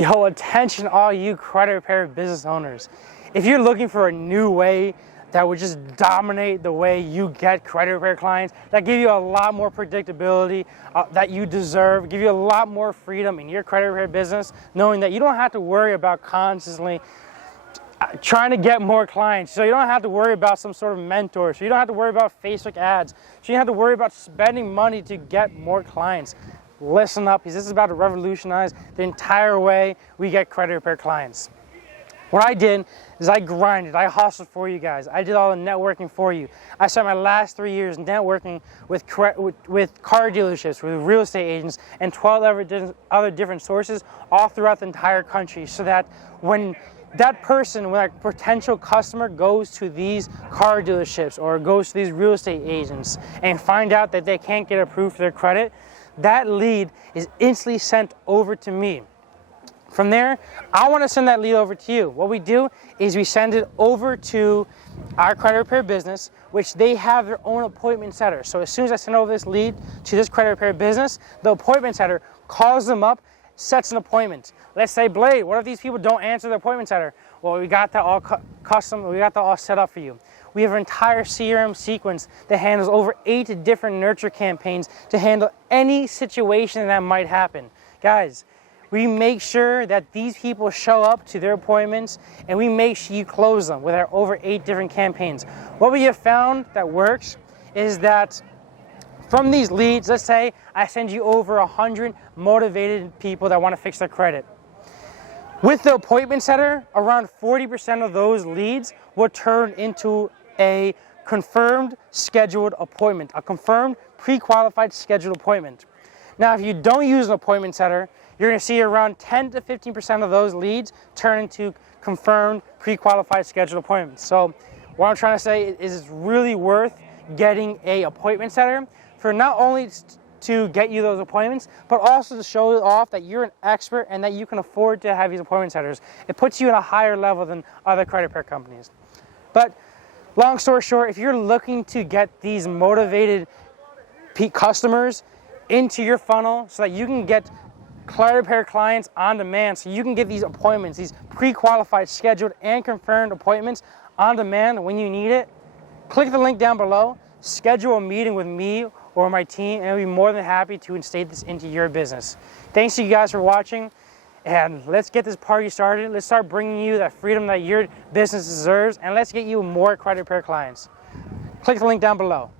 Yo, attention all you credit repair business owners. If you're looking for a new way that would just dominate the way you get credit repair clients, that give you a lot more predictability that you deserve, give you a lot more freedom in your credit repair business, knowing that you don't have to worry about constantly trying to get more clients, so you don't have to worry about some sort of mentor, so you don't have to worry about Facebook ads, so you don't have to worry about spending money to get more clients. Listen up, because this is about to revolutionize the entire way we get credit repair clients. What I did is I grinded, I hustled for you guys. I did all the networking for you. I spent my last 3 years networking with car dealerships, with real estate agents, and 12 other different sources all throughout the entire country, so that when that potential customer goes to these car dealerships or goes to these real estate agents and find out that they can't get approved for their credit, that lead is instantly sent over to me. From there, I want to send that lead over to you. What we do is we send it over to our credit repair business, which they have their own appointment setter. So as soon as I send over this lead to this credit repair business, the appointment setter calls them up, sets an appointment. Let's say, Blade, what if these people don't answer the appointment setter? Well, we got that all custom, we got that all set up for you. We have an entire CRM sequence that handles over 8 different nurture campaigns to handle any situation that might happen. Guys, we make sure that these people show up to their appointments, and we make sure you close them with our over 8 different campaigns. What we have found that works is that from these leads, let's say I send you over 100 motivated people that want to fix their credit. With the appointment setter, around 40% of those leads will turn into a confirmed scheduled appointment, a confirmed pre-qualified scheduled appointment. Now, if you don't use an appointment setter, you're going to see around 10 to 15% of those leads turn into confirmed pre-qualified scheduled appointments. So what I'm trying to say is it's really worth getting an appointment setter for not only to get you those appointments, but also to show off that you're an expert and that you can afford to have these appointment setters. It puts you at a higher level than other credit repair companies. But long story short, if you're looking to get these motivated customers into your funnel so that you can get credit repair clients on demand, so you can get these appointments, these pre-qualified, scheduled, and confirmed appointments on demand when you need it, click the link down below, schedule a meeting with me or my team, and I'll be more than happy to instate this into your business. Thanks to you guys for watching, and let's get this party started. Let's start bringing you that freedom that your business deserves, and let's get you more credit repair clients. Click the link down below.